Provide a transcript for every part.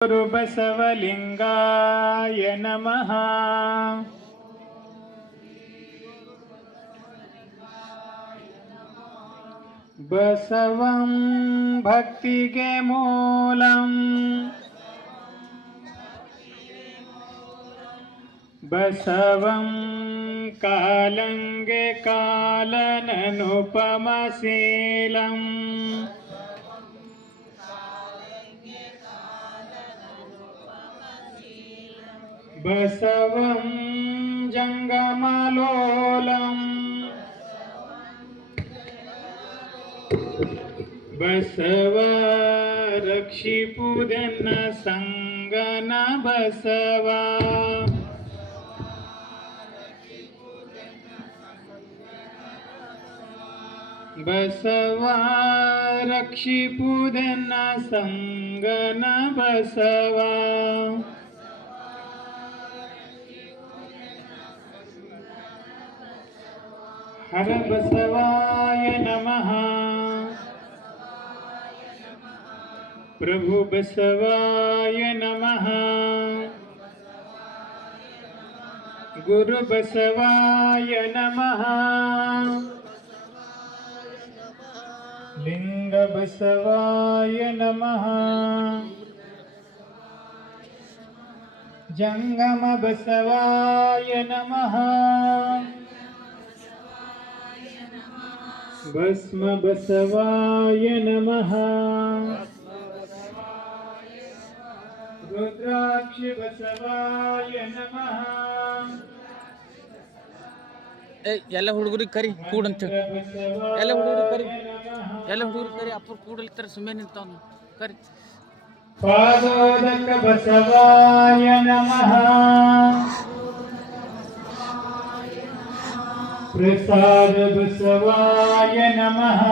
ಗುರು ಬಸವಲಿಂಗಾಯ ನಮಃ. ಬಸವಂ ಭಕ್ತಿಗೆ ಮೂಲಂ, ಬಸವಂ ಕಾಲಂಗೆ ಕಾಲನನುಪಮಶೀಲಂ, ಬಸವಂ ಜಂಗಮಲೋಲಂ, ಬಸವ ರಕ್ಷಿಪುದನ್ನ ಸಂಗನ ಬಸವ, ಬಸವ ರಕ್ಷಿಪುದನ್ನ ಸಂಗನ ಬಸವ, ಹರ ಬಸವಾಯ ನಮಃ. ಪ್ರಭು ಬಸವಾಯ ನಮಃ. ಗುರು ಬಸವಾಯ ನಮಃ. ಲಿಂಗ ಬಸವಾಯ ನಮಃ. ಜಂಗಮ ಬಸವಾಯ ನಮಃ. ಭಸ್ಮ ಬಸವಾಯ ನಮಃ. ರುದ್ರಾಕ್ಷ ಬಸವಾಯ ನಮಃ. ಎಲ್ಲ ಹುಡುಗರಿಗೆ ಕರಿ ಕೂಡಂತ ಎಲ್ಲ ಹುಡುಗರಿಗೆ ಕರಿ ಅಪ್ಪ ಕೂಡಲಿತ್ತಾರೆ ಸುಮ್ಮನೆ ನಿಂತವನು ಕರಿ. ಪಾದೋದಕ ಬಸವಾಯ ನಮಃ. ಪ್ರಸಾದ ಬಸವಾಯ ನಮಃ.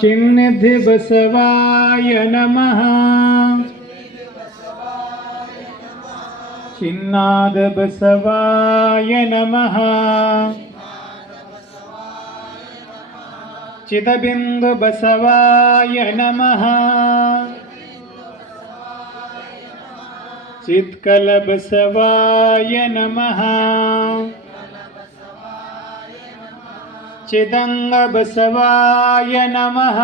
ಚಿನ್ನಿಧಿ ಬಸವಾಯ ನಮಃ. ಚಿನ್ನಾದ ಬಸವಾಯ ನಮಃ. ಚಿದಬಿಂದು ಬಸವಾಯ ನಮಃ. ಚಿತ್ಕಲ ಬಸವಾಯ ನಮಃ. ಚಿದಂಗ ಬಸವಾಯ ನಮಃ.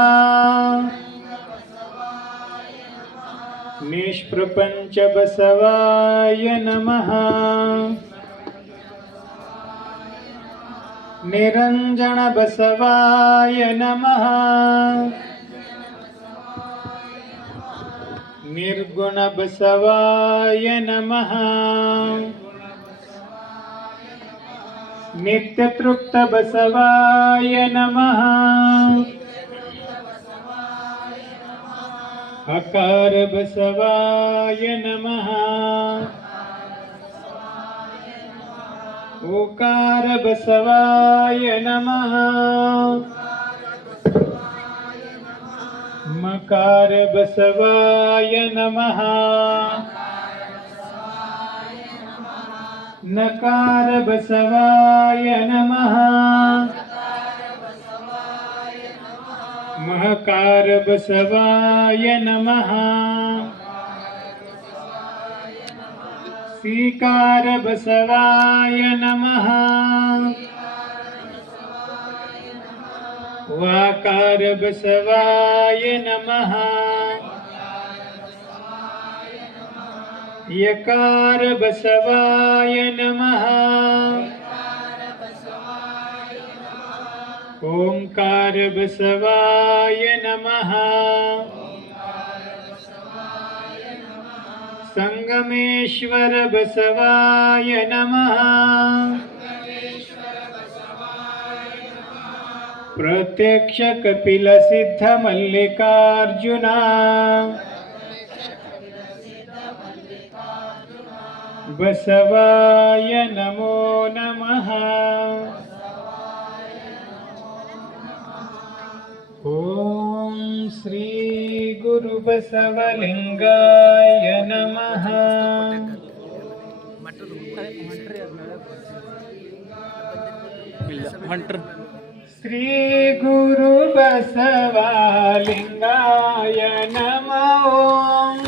ನಿಷ್ಪ್ರಪಂಚ ಬಸವಾಯ ನಮಃ. ನಿರಂಜನ ಬಸವಾಯ ನಮಃ. ನಿರ್ಗುಣ ಬಸವಾಯ ನಮಃ. ನಿತ್ಯತೃಪ್ತ ಬಸವಾಯ ನಮಃ. ಅಕಾರ ಬಸವಾಯ ನಮಃ. ಓಕಾರ ಬಸವಾಯ ನಮಃ. ಮಕಾರ ಬಸವಾಯ ನಮಃ. ನಕಾರ ಬಸವಾಯ ನಮಃ. ಮಹಕಾರ ಬಸವಾಯ ನಮಃ. ಸ್ವೀಕಾರ ಬಸವಾಯ ನಮಃ. ವಾಕಾರ ಬಸವಾಯ ನಮಃ. ಯಕಾರ ಬಸವಾಯ ನಮಃ. ಓಂಕಾರ ಬಸವಾಯ ನಮಃ. ಸಂಗಮೇಶ್ವರ ಬಸವಾಯ ನಮಃ. ಪ್ರತ್ಯಕ್ಷ ಕಪಿಲ ಸಿದ್ಧ ಮಲ್ಲಿಕಾರ್ಜುನ. ಬಸವಾಯ ನಮೋ ನಮಃ. ಓಂ ಶ್ರೀ ಗುರು ಬಸವಲಿಂಗಾಯ ನಮಃ. ಶ್ರೀ ಗುರು ಬಸವಲಿಂಗಾಯ ನಮಃ ಓಂ.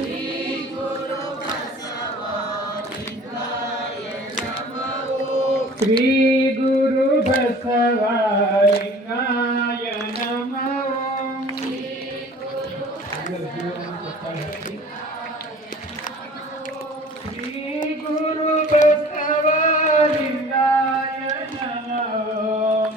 ಶ್ರೀ ಗುರು ಬಸವಲಿಂಗಾಯ ನಮಃ ಓಂ. ಶ್ರೀ ಗುರು ಬಸವಲಿಂಗಾಯ ನಮಃ ಓಂ. ಶ್ರೀ ಗುರು ಬಸವಲಿಂಗಾಯ ನಮಃ ಓಂ.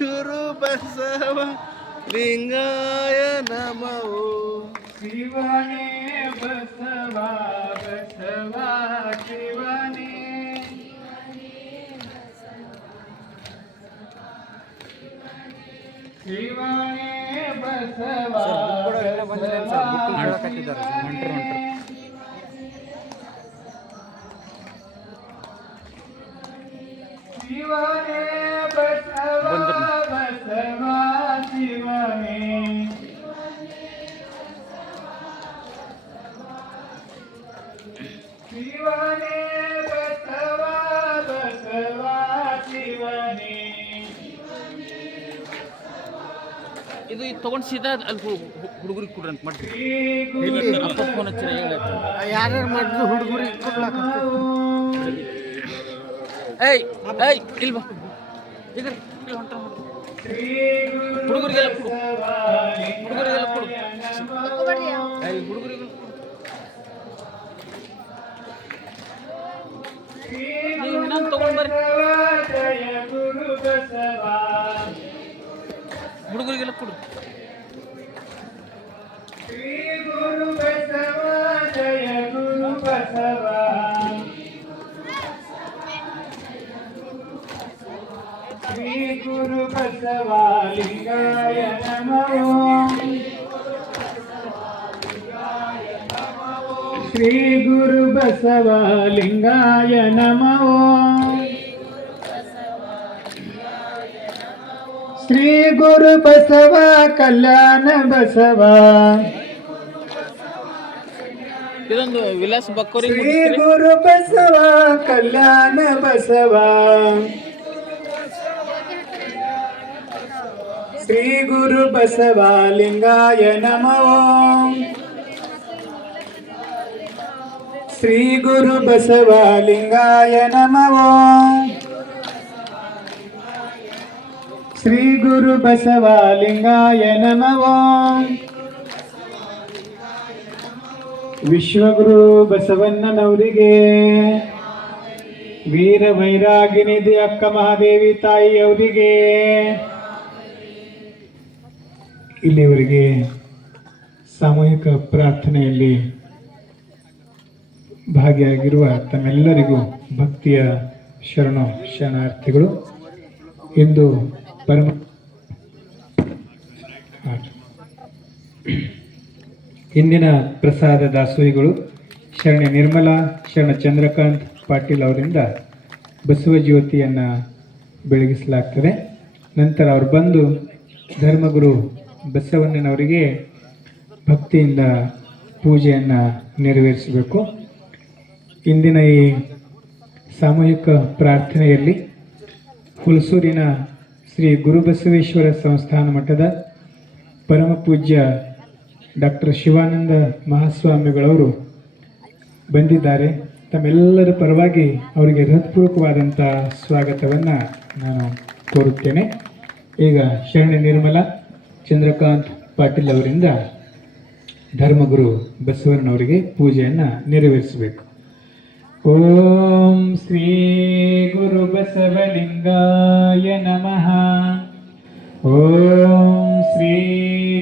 ಗುರು ಬಸವ ಲಿಂಗಾಯ ನಮಃ. ಶಿವನೇ ಬಸವ ಬಸವ ಶಿವನೇ. ಶಿವನೇ ಬಸವ ಶಿವನೇ ಬಸವ ಬಸವ ಶಿವನೇ. ಶಿವನೇ ಬಸವ ಬಸವ ಶಿವನೇ. ಇದು ತಗೊಂಡು ಸೀದಾ ಅಲ್ಲಿ ಹುಡುಗರಿಗೆ ಕೊಡ್ರಿ ಅಂತ ಮಾಡ್ರಿ. ಶ್ರೀ ಗುರು ಅಪ್ಪ ಫೋನ್ ಹಚ್ಚಿರ ಹೇಳಿ. ಯಾರ್ಯಾರು ಮಾಡಿದ್ರು ಹುಡುಗರಿಗೆ ಕೊಡ್ಲಾಕ. ಏಯ್ ಏಯ್ ಇಲ್ಲಿ ಬಾ ಈಗ ಇಲ್ಲಿ ಹೊಂಟ ಹುಡುಗರಿಗೆಲ್ಲ ಕೊಡು, ಹುಡುಗರಿಗೆಲ್ಲ ಕೊಡು, ಏಯ್ ಹುಡುಗರಿಗೆಲ್ಲ ಕೊಡು. ನೀವು ಇನ್ನೊಂದು ತಗೊಂಡ್ ಬರ್ರಿ. ಜಯ ಗುರು ಬಸವ. ಹುಡುಗರಿಗೆಲ್ಲ ಕೊಡು. ಶ್ರೀ ಗುರು ಬಸವ ಜಯ ಗುರು ಬಸವ. ಶ್ರೀ ಗುರು ಬಸವ ಲಿಂಗಾಯ ನಮಃ ಓಂ. ಶ್ರೀ ಗುರು ಬಸವ ಲಿಂಗಾಯ ನಮಃ ಓಂ. ಶ್ರೀ ಗುರು ಬಸವ ಕಲ್ಯಾಣ ಬಸವ. ಇದೊಂದು ವಿಲಾಸ್ ಬಕ್ಕೋರಿ ಶ್ರೀ ಗುರು ಬಸವ ಕಲ್ಯಾಣ ಬಸವ. ಶ್ರೀ ಗುರು ಬಸವ ಲಿಂಗಾಯ ನಮಃ ಓಂ. ಶ್ರೀ ಗುರು ಬಸವ ಲಿಂಗಾಯ ನಮಃ ಓಂ. ಶ್ರೀ ಗುರು ಬಸವ ಲಿಂಗಾಯ ನಮಃ ಓಂ. ವಿಶ್ವಗುರು ಬಸವಣ್ಣನವರಿಗೆ, ವೀರ ವೈರಾಗಿನಿಧಿ ಅಕ್ಕ ಮಹಾದೇವಿ ತಾಯಿಯವರಿಗೆ, ಇಲ್ಲಿಯವರೆಗೆ ಸಾಮೂಹಿಕ ಪ್ರಾರ್ಥನೆಯಲ್ಲಿ ಭಾಗಿಯಾಗಿರುವ ತಮ್ಮೆಲ್ಲರಿಗೂ ಭಕ್ತಿಯ ಶರಣಾರ್ಥಿಗಳು. ಇಂದು ಪರಮ ಇಂದಿನ ಪ್ರಸಾದ ದಾಸೋಹಿಗಳು ಶರಣ್ಯ ನಿರ್ಮಲಾ, ಶರಣ ಚಂದ್ರಕಾಂತ್ ಪಾಟೀಲ್ ಅವರಿಂದ ಬಸವ ಜ್ಯೋತಿಯನ್ನು ಬೆಳಗಿಸಲಾಗ್ತದೆ. ನಂತರ ಅವರು ಬಂದು ಧರ್ಮಗುರು ಬಸವಣ್ಣನವರಿಗೆ ಭಕ್ತಿಯಿಂದ ಪೂಜೆಯನ್ನು ನೆರವೇರಿಸಬೇಕು. ಇಂದಿನ ಈ ಸಾಮೂಹಿಕ ಪ್ರಾರ್ಥನೆಯಲ್ಲಿ ಹುಲಸೂರಿನ ಶ್ರೀ ಗುರುಬಸವೇಶ್ವರ ಸಂಸ್ಥಾನ ಮಠದ ಪರಮ ಪೂಜ್ಯ ಡಾಕ್ಟರ್ ಶಿವಾನಂದ ಮಹಾಸ್ವಾಮಿಗಳವರು ಬಂದಿದ್ದಾರೆ. ತಮ್ಮೆಲ್ಲರ ಪರವಾಗಿ ಅವರಿಗೆ ಹೃತ್ಪೂರ್ವಕವಾದಂಥ ಸ್ವಾಗತವನ್ನು ನಾನು ಕೋರುತ್ತೇನೆ. ಈಗ ಶರಣ್ಯ ನಿರ್ಮಲಾ ಚಂದ್ರಕಾಂತ್ ಪಾಟೀಲ್ ಅವರಿಂದ ಧರ್ಮಗುರು ಬಸವಣ್ಣನವರಿಗೆ ಪೂಜೆಯನ್ನು ನೆರವೇರಿಸಬೇಕು. ಓಂ ಶ್ರೀ ಗುರು ಬಸವಲಿಂಗಾಯ ನಮಃ. ಓಂ ಶ್ರೀ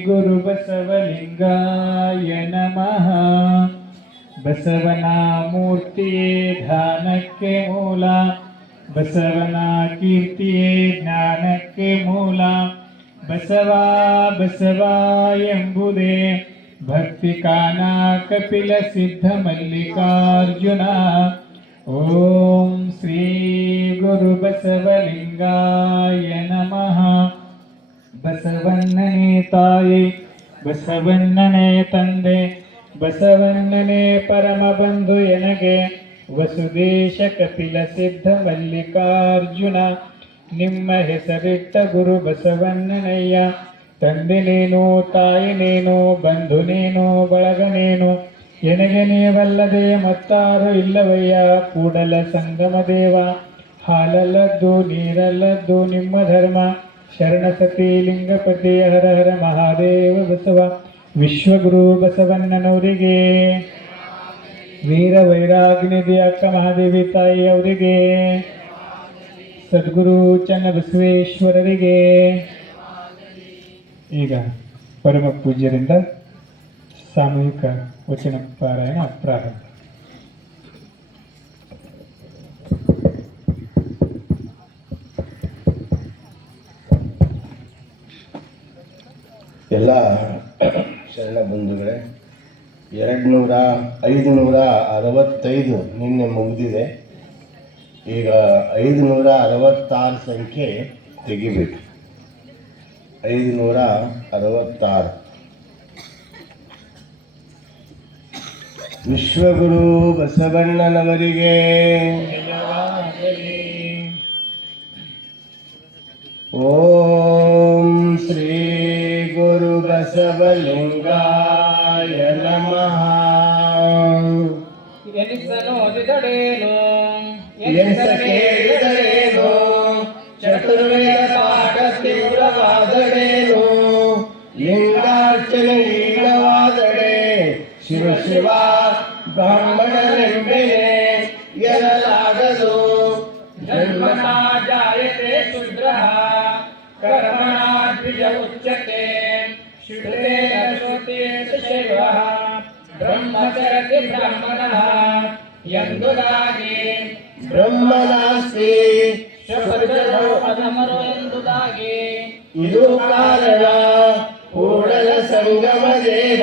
ಗುರು ಬಸವಲಿಂಗಾಯ ನಮಃ. ಬಸವನ ಮೂರ್ತಿಯೇ ಧ್ಯಾನಕ್ಕೆ ಮೂಲ, ಬಸವನ ಕೀರ್ತಿಯೇ ಜ್ಞಾನಕ್ಕೆ ಮೂಲ. ಬಸವ ಬಸವ ಎಂಬುದೇ ಭಕ್ತಿ ಕಾನ ಕಪಿಲ ಸಿದ್ಧ ಮಲ್ಲಿಕಾರ್ಜುನ. ಓಂ ಶ್ರೀ ಗುರು ಬಸವಲಿಂಗಾಯ ನಮಃ. ಬಸವಣ್ಣನೇ ತಾಯಿ ಬಸವಣ್ಣನೇ ತಂದೆ ಬಸವಣ್ಣನೇ ಪರಮ ಬಂಧು ಎನಗೆ ವಸುದೇಶ ಕಪಿಲ ಸಿದ್ಧ ಮಲ್ಲಿಕಾರ್ಜುನ ನಿಮ್ಮ ಹೆಸರಿಟ್ಟ ಗುರು ಬಸವಣ್ಣನಯ್ಯ ತಂದೆ ನೀನು ತಾಯಿ ನೀನು ಬಂಧು ನೀನು ಬಳಗ ನೀನು ಎನಗೆ ನೀವಲ್ಲದೆ ಮತ್ತಾರು ಇಲ್ಲವಯ್ಯ ಕೂಡಲ ಸಂಗಮ ದೇವ ಹಾಲಲ್ಲದ್ದು ನೀರಲ್ಲದ್ದು ನಿಮ್ಮ ಧರ್ಮ ಶರಣ ಸತಿ ಲಿಂಗಪತಿ ಹರ ಹರ ಮಹಾದೇವ ಬಸವ ವಿಶ್ವಗುರು ಬಸವಣ್ಣನವರಿಗೆ ವೀರ ವೈರಾಗ್ಯನಿಧಿ ಅಕ್ಕ ಮಹಾದೇವಿ ತಾಯಿ ಅವರಿಗೆ ಸದ್ಗುರು ಚನ್ನಬಸವೇಶ್ವರರಿಗೆ ಈಗ ಪರಮ ಪೂಜ್ಯರಿಂದ ಸಾಮೂಹಿಕ ವಚನ ಪಾರಾಯಣ ಪ್ರಾರಂಭ. ಎಲ್ಲ ಶರಣ ಬಂಧುಗಳೇ, 565 ನಿನ್ನೆ ಮುಗಿದಿದೆ. ಈಗ 566 ಸಂಖ್ಯೆ ತೆಗಿಬೇಕು. 566 ವಿಶ್ವಗುರು ಬಸವಣ್ಣನವರಿಗೆ ಓಂ ಶ್ರೀ ಗುರು ಬಸವಲಿಂಗಾಯ ನಮಃ. ಎನಿಸನೋದಿದಡೇನು ಎನಿಸಕೇಳಿದಡೇನು ಚತುರ್ವೇದ ಪಾಠ ತೀವ್ರವಾದಡೇನು ಲಿಂಗಾರ್ಚನೆ ಈಡವಾದಡೆ ಶಿವ ಶಿವ ಬ್ರಾಹ್ಮಣರೆಂಬೆನೆ ಎನ್ನಲಾಗದು. ಜನ್ಮನಾ ಜಾಯತೆ ಶೂದ್ರಃ ಕರ್ಮಣಾ ದ್ವಿಜ ಉಚ್ಯತೆ ಶುದ್ಧೇನ ಶ್ರುತೇನ ಶೈವಃ ಬ್ರಹ್ಮಚರತಿ ಬ್ರಾಹ್ಮಣಃ ಎಂದುದಾಗಿ ಬ್ರಹ್ಮನಾಸ್ತಿ ಶುದ್ಧರು ಅಧಮರು ಎಂದುದಾಗಿ ಇದು ಕಾರಣ ಕೂಡಲ ಸಂಗಮ ದೇವ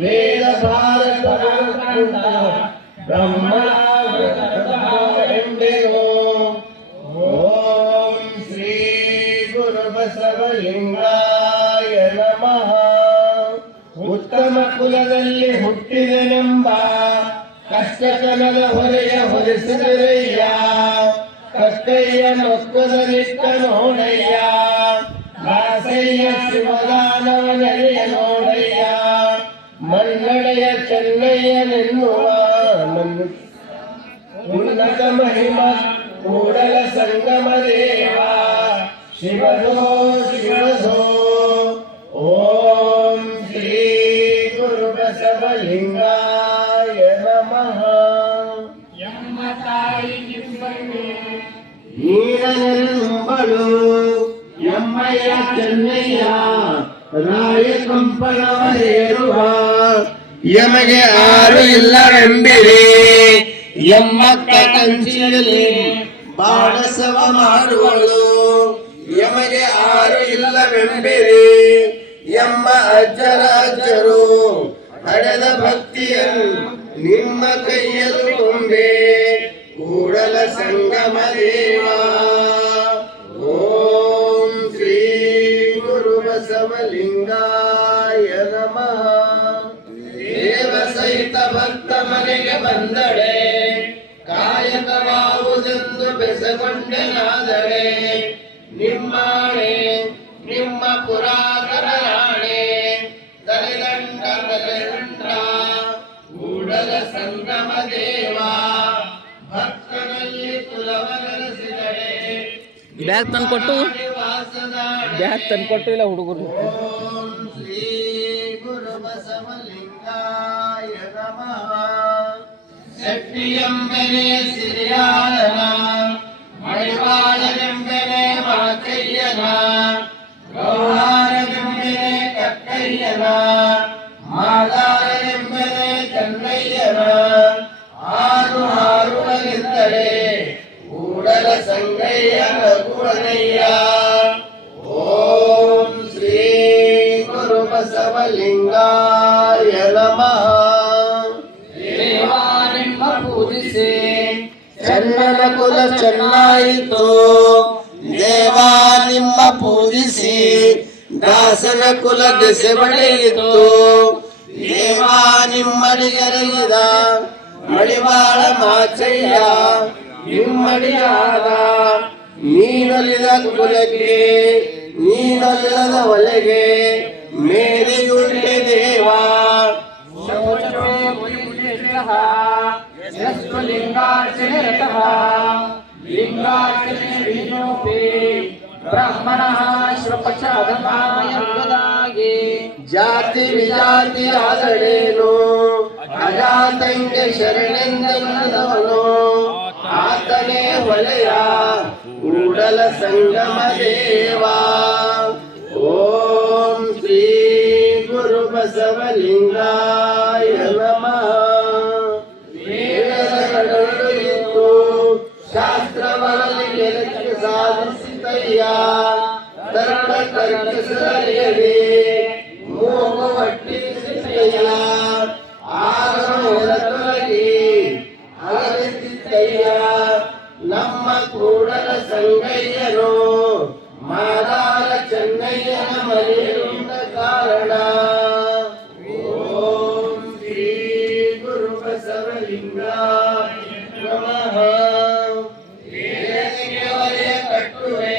ವೇದ ಭಾರತ ಬ್ರಹ್ಮಣ ಎಂಬೆನು. ಓಂ ಶ್ರೀ ಗುರು ಬಸವಲಿಂಗಾಯ ನಮಃ. ಉತ್ತಮ ಕುಲದಲ್ಲಿ ಹುಟ್ಟಿದೆನೆಂಬ ಕಷ್ಟಕನದ ಹೊರೆಯ ಹೊರಿಸಿದರಯ್ಯ ಕಕ್ಕಯ್ಯ ನೊಕ್ಕದಲಿಟ್ಟ ನೋಡಯ್ಯ ದಾಸಯ್ಯ ಶಿವದಾನವ ನೆಲೆಯ ನೋಡಯ್ಯ ಮನ್ನಡೆಯ ಚೆನ್ನಯ್ಯನೆನ್ನುವ ಉನ್ನತ ಮಹಿಮ ಕೂಡಲ ಸಂಗಮ ದೇವ ಶಿವಧೋ ಶಿವಧೋ. ಓಂ ಶ್ರೀ ಗುರು ಬಸವಲಿಂಗಾಯ ನಮಃ. ಎಮ್ಮ ತಾಯಿ ನೀರನೆಂಬಳು ಎಮ್ಮಯ್ಯ ಚೆನ್ನಯ್ಯ ರಾಯ ಕಂಪನವ ಹೇರುವ ಯಮಗೆ ಆರು ಇಲ್ಲವೆಂಬಿರಿ ಎಮ್ಮಕ್ಕ ಕಂಚಿಯಲ್ಲಿ ಬಾಣಸವ ಮಾಡುವಳು ಯಮಗೆ ಆರು ಇಲ್ಲವೆಂಬಿರಿ ಎಮ್ಮ ಅಜ್ಜರ ಅಜ್ಜರು ಹಡೆದ ಭಕ್ತಿಯನ್ನು ನಿಮ್ಮ ಕೈಯಲು ಕೊಂಬೆ ಕೂಡಲ ಸಂಗಮ ದೇವ. ಓಂ ಶ್ರೀ ಗುರು ಬಸವಲಿಂಗಾಯ ನಮಃ. ದೇವ ಸಹಿತ ಭಕ್ತ ಮನೆಗೆ ಬಂದಡೆ ಕಾಯಕವಾವುದೆಂದು ಬೆಸಗೊಂಡೆನಾದರೆ ನಿಮ್ಮಾಣೆ ನಿಮ್ಮ ಪುರಾತನ ರಾಣೆ ತಲೆದಂಡ ಕೂಡಲ ಸಂಗಮ ದೇವ ಭಕ್ತನಲ್ಲಿ ಕುಲವ ನೆಲೆಸಿದಡೆ ಬ್ಯಾಗ್ ತಂದ್ಕೊಟ್ಟು ಇಲ್ಲ ಹುಡುಗರು. ಓಂ ಶ್ರೀ ಗುರು ಬಸವಲಿಂಗಾಯ ನಮಃ. ಶೆಟ್ಟಿಯಂಬೆನೆ ಸಿರಿಯಾಳನ ಮಡಿವಾಳನೆಂಬೆನೆ ಮಾಚಯ್ಯನ ಗೌಹಾರನೆಂಬೆನೆ ಕಕ್ಕಯ್ಯನ ಮಾದಾರನೆಂಬೆನೆ ಚೆನ್ನಯ್ಯನ ಆರು ಹಾರುಗಳಿದ್ದರೆ ಕೂಡಲ ಸಂಗಯ್ಯ ರಘುವನಯ್ಯ. ಓಂ ಶ್ರೀ ಗುರು ಬಸವಲಿಂಗಾಯ ನಮಃ. ದೇವಾನೆಂಬ ಪೂಜಿಸಿ ಚನ್ನನ ಕುಲ ಚೆನ್ನಾಯಿತು ದೇವ ನಿಮ್ಮ ಪೂಜಿಸಿ ದಾಸನ ಕುಲ ದೆಸೆ ಬಡಿಯಿತು ದೇವ ನಿಮ್ಮಡಿಗರಗಿದ ಮಡಿವಾಳ ಮಾಚಯ್ಯ ನಿಮ್ಮಡಿಯಾದ ನೀನೊಲಿದ ಕುಲಕ್ಕೆ ನೀನೊಲ್ಲದ ಒಲೆಗೆ ಮೇರೆಯುಂಟೆ ದೇವ ಜಾತಿ ವಿಜಾತಿ ಆದಡೇನು ಅಜಾತಂಗೆ ಶರಣೆಂದವನು ಆತನೇ ಒಲೆಯ ಕೂಡಲ ಸಂಗಮ ದೇವ ಓಂ ಶ್ರೀ ಗುರು ಬಸವಲಿಂಗಾಯ ನಮಃ ವೇದಗಳು ಶಾಸ್ತ್ರವರಲ್ಲಿ ಗೆಲುವು ಸಾಧಿಸಿದಯ್ಯ ತರ್ಕ ತರ್ಕಿಸಲಿಯದೆ ಮೂಗು ಒಟ್ಟಿಸಿದಯ್ಯ ಆಗಮೊಳಗೆ ಅಗಲಿಸಿದಯ್ಯ ನಮ್ಮ ಕೂಡಲ ಸಂಗಯ್ಯರು ಮಾದಾರ ಚೆನ್ನಯ್ಯನ ಮನೆಯುಂಡ ಕಾರಣ ಓಂ ಶ್ರೀ ಗುರು ಬಸವಲಿಂಗಾಯ ನಮಃ ವೇದಕ್ಕೆ ಒಲೆಯ ಕಟ್ಟುವೆ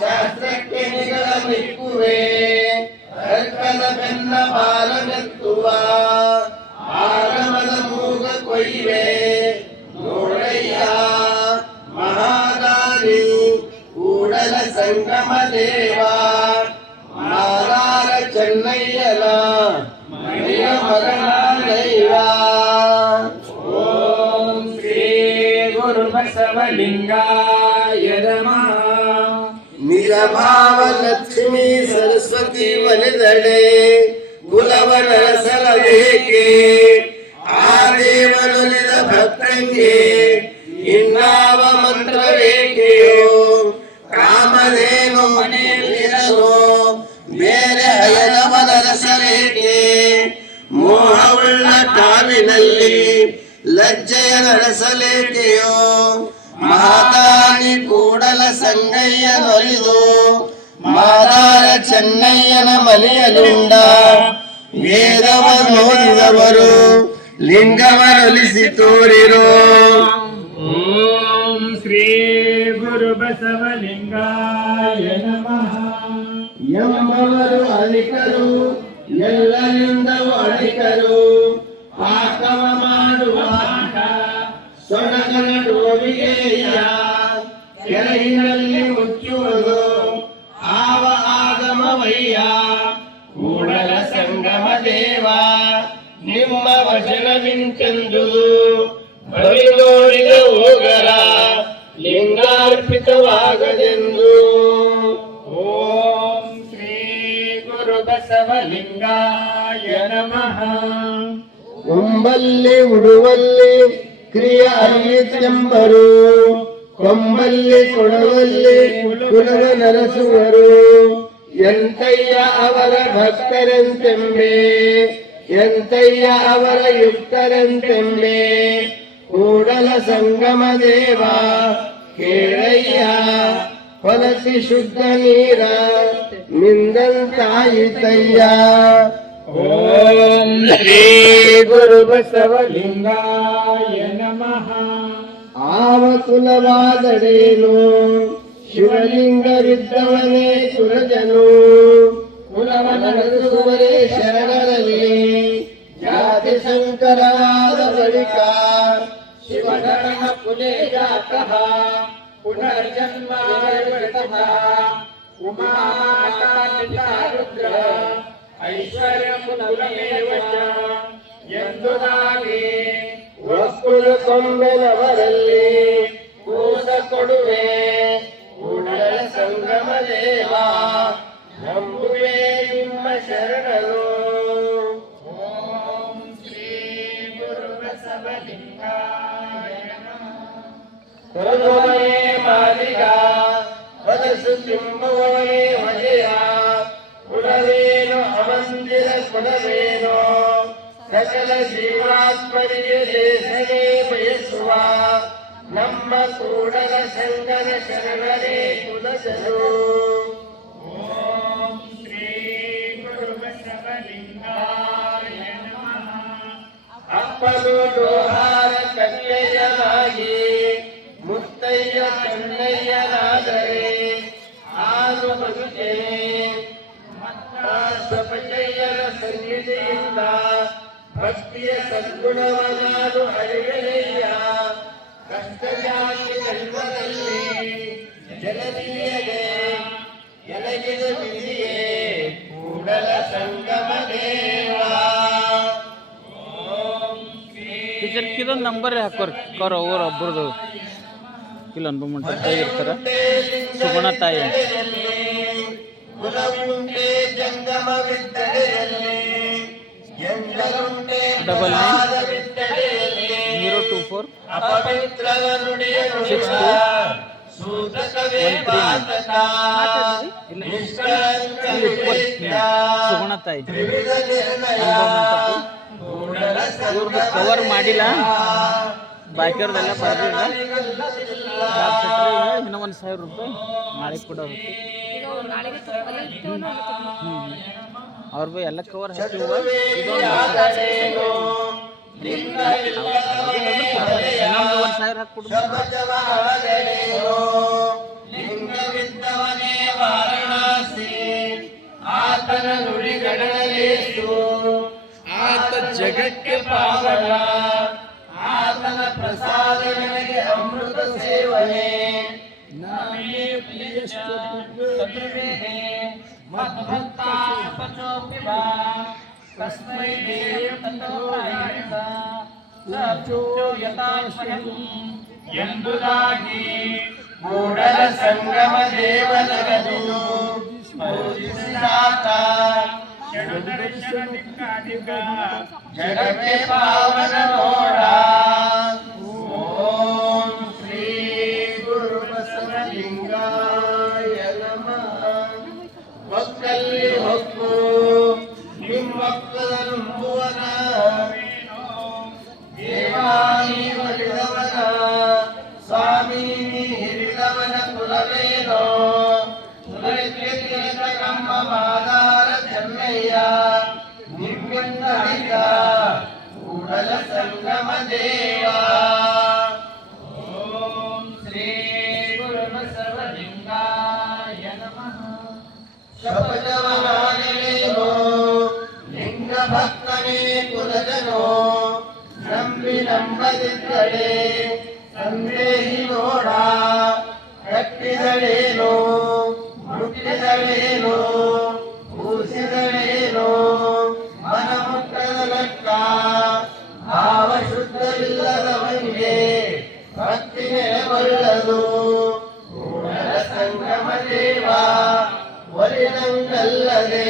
ಶಾಸ್ತ್ರಕ್ಕೆ ನಿಗಳ ಮಿಕ್ಕುವೆ ತರ್ಕದ ಬೆನ್ನ ಬಾಲನೆತ್ತುವ ಆಗಮದ ಮೂಗ ಕೊಯ್ವೆ ನೋಡಯ್ಯ ಮಹಾದಾನಿ ಕೂಡಲ ಸಂಗಮ ದೇವ ಮಾದಾರ ಚೆನ್ನಯ್ಯನ ಮನೆಯ ಮಗನ ದೈವ ಓಂ ಶ್ರೀ ಗುರು ಬಸವಲಿಂಗಾಯ ನಮಃ ನಿಜಭಾವ ಲಕ್ಷ್ಮೀ ಸರಸ್ವತಿ ಒಲಿದಡೆ ಕುಲವ ನರಸಲಬೇಕೆ ಆ ದೇವನೊಲಿದ ಭಕ್ತಂಗೆ ಇನ್ನಾವ ಮಂತ್ರ ಬೇಕೆಯೋ ಕಾಮಧೇನು ಮನೆಯಲ್ಲಿರಲು ಬೇರೆ ಹಯನವ ನರಸಲೇಕೆ ಮೋಹವುಳ್ಳ ಕಾವಿನಲ್ಲಿ ಲಜ್ಜೆಯ ನಡೆಸಲೇಕೆಯೋ ಮಹಾದಾನಿ ಕೂಡಲ ಸಂಗಯ್ಯ ನೊಲಿದು ಮಾದಾರ ಚೆನ್ನಯ್ಯನ ಮನೆಯಲುಂಡ ವೇದವನ್ನು ಓದಿದವರು ಲಿಂಗವರೊಲಿಸಿ ತೋರಿರೋ ಓಂ ಶ್ರೀ ಗುರು ಬಸವಲಿಂಗಾಯ ನಮಃ ಎಂಬವರು ಅಧಿಕರು ಎಲ್ಲರಿಂದವೂ ಅಧಿಕರು ಪಾಕವ ಮಾಡುವ ಸೊಣಗನ ಡೋವಿಗೆಯ ಕೆರಹಿನಲ್ಲಿ ಮುಚ್ಚುವುದು ಆವ ಆಗಮವಯ್ಯ ಕೂಡಲ ಸಂಗಮ ದೇವ ನಿಮ್ಮ ವಚನವಿಂತೆಂದುದು ಬರಿದೋರಿದ ಹೋಗರ ಲಿಂಗಾರ್ಪಿತವಾಗದೆಂದು ಓಂ ಶ್ರೀ ಗುರು ಬಸವಲಿಂಗಾಯ ನಮಃ ಕೊಂಬಲ್ಲಿ ಉಡುವಲ್ಲಿ ಕ್ರಿಯ ಅರ್ವಿತೆಂಬರು ಕೊಂಬಲ್ಲಿ ಕೊಡುವಲ್ಲಿ ಕುಲವ ನರಸುವರು ಎಂತಯ್ಯ ಅವರ ಭಕ್ತರಂತೆಂಬೆ ಎಂತಯ್ಯ ಅವರ ಯುಕ್ತರಂತೆಂಬೆ ಕೂಡಲ ಸಂಗಮ ದೇವ ಕೇಳಯ್ಯ ಹೊಲಸಿ ಶುದ್ಧ ನೀರ ಮಿಂದಂತಾಯಿತಯ್ಯ ಓಂ ಶ್ರೀ ಗುರು ಬಸವಲಿಂಗಾಯ ನಮಃ ಆವ ಕುಲವಾದಡೇನು ಶಿವಲಿಂಗವಿದ್ದವನೇ ಕುಲಜನು ಕುಲವ ನಡೆಸುವರೇ ಶರಣರಲ್ಲಿ ಜಾತಿ ಸಂಕರವಾದ ಬಳಿಕ ಶಿವಧರ್ಮ ಕುಲೇ ಜಾತಃ ಪುನರ್ಜನ್ಮ ಉಮಾ ಮಾತಾ ಪಿತಾ ರುದ್ರ ಐಶ್ವರ್ಯ ಕುಲಮೇವ ಚ ಎಂದುದಾಗಿ ವಸ್ತುದ ಕೊಂಬೆನವರಲ್ಲಿ ಕೂದ ಕೊಡುವೆ ಕೂಡಲ ಸಂಗಮ ದೇವ ನಂಬುವೆ ನಿಮ್ಮ ಶರಣರು ಓಂ ಶ್ರೀ ಗುರು ಬಸವಲಿಂಗಾಯ ನಮಃ ಹೊರಗುವನೇ ಮಾಲಿಗ ಹೊಲಸು ತಿಂಬುವನೇ ಹೊಗೆಯ ಕುಲವೇನು ಅವಂದಿರ ಕುಲವೇನು ಸಕಲ ಜೀವಾತ್ಮರಿಗೆ ದೇಶನೇ ಬಯಸುವ ನಮ್ಮ ಕೂಡಲ ಸಂಗನ ಶರಣರೇ ಕುಲಜರು ಓಂ ಶ್ರೀ ಅಪ್ಪನು ಡೋಹಾರ ಕಟ್ಟೆಯನಾಗಿ ಮುತ್ತಯ್ಯ ಚೆನ್ನಯ್ಯನಾದರೆ ಆನು ಬದುಕೇನೆ ಸ್ವಪಚಯ್ಯನ ಸನ್ನಿಧಿಯಿಂದ ಭಕ್ತಿಯ ಸದ್ಗುಣವ ನಾನು ಅರಿವೆಯ ಕಷ್ಟಜಾತಿ ಜನ್ಮದಲ್ಲಿ ಜಲನಿಯದೆ ಎಲಗಿದ ವಿಧಿಯೇ ಕೂಡಲ ಸಂಗಮ ದೇವ. ಟೀಚರ್ ಕಿದೊಂದು ನಂಬರ್ ಹಾಕೋರಿ ಕರ ಅವ್ರ ಒಬ್ಬರದು ಇಲ್ಲೊಂದು ತಾಯಿ ಇರ್ತಾರ ಸುಗುಣ ತಾಯಿ ಕುಲವುಂಟೆ ಜಂಗಮವಿದ್ದಡೆಯಲ್ಲಿ ಎಂದರುಂಟೆ 99 024 ಅಪವಿತ್ರವ ನುಡಿಯ 62 ಸೂತಕವೇ 13 ಸುಗುಣ ತಾಯಿ ಇವ್ರದ್ದು ಕವರ್ ಮಾಡಿಲ್ಲ, ಬಾಕಿಯವ್ರದೆಲ್ಲ ಬರ್ದಿಲ್ಲ. ಇನ್ನೂ 1000 ರೂಪಾಯಿ ನಾಳೆ ಕೂಡ ಹೋಗ್ತಿ. ಅವ್ರ ಬೈ ಎಲ್ಲ ಕವರ್ ಹಾಕಿವ. ಇನ್ನೊಂದು 1000 ಹಾಕ್ಬಿಡು. ಲಿಂಗವಿದ್ದವನೇ ವಾರಣಾಸಿ ಆತನ ನುಡಿಗಡಲೇಸು ಆತ ಜಗಕ್ಕೆ ಪಾವನ ಆತನ ಪ್ರಸಾದ ನನಗೆ ಅಮೃತ ಸೇವನೆ ನಾಮೇ ತಸ್ಮೈ ಎಂಬುದಾಗಿ ಕೂಡಲ ಸಂಗಮ ದೇವನಗದು ಬೋಧಿಸಿದಾತ ಜಗವೇ ಪಾವನ ನೋಡ. ಓಂ ಶ್ರೀ ಗುರು ಬಸವಲಿಂಗಾಯ ನಮಃ. ಒಕ್ಕಲ್ಲಿ ಹೊಕ್ಕು ನಿಮ್ಮಕ್ಕದ ನಂಬುವನ ದೇವಾನಿ ಒಲಿದವನ ಸ್ವಾಮಿ ಹಿರಿದವನ ಕುಲವೇನೋ ನಮ್ಮ ಮಾದಾರ ಚೆನ್ನಯ್ಯ ನಿಮ್ಮಿಂದ ಕೂಡಲ ಸಂಗಮ ದೇವ. ಓಂ ಶ್ರೀ ಗುರು ಬಸವಲಿಂಗಾಯ ನಮಃ. ಶಪಥವನಾಗಲೇನೋ ಲಿಂಗ ಭಕ್ತನೇ ಕುಲಜನೋ ನಂಬದಿದ್ದರೆ ಸಂದೇಹಿ ನೋಡ ಕಟ್ಟಿದಳೇನೋ ಮುಟ್ಟಿದಳೇನೋ ಕೂಸಿದಳೇನೋ ಮನಮುಟ್ಟದ ಲೆಕ್ಕ ಭಾವ ಶುದ್ಧವಿಲ್ಲದವನಿಗೆ ಭಕ್ತಿ ನೆಲೆಗೊಳ್ಳದು ಕೂಡಲ ಸಂಗಮ ದೇವ ಒಲಿದಂಗಲ್ಲದೆ.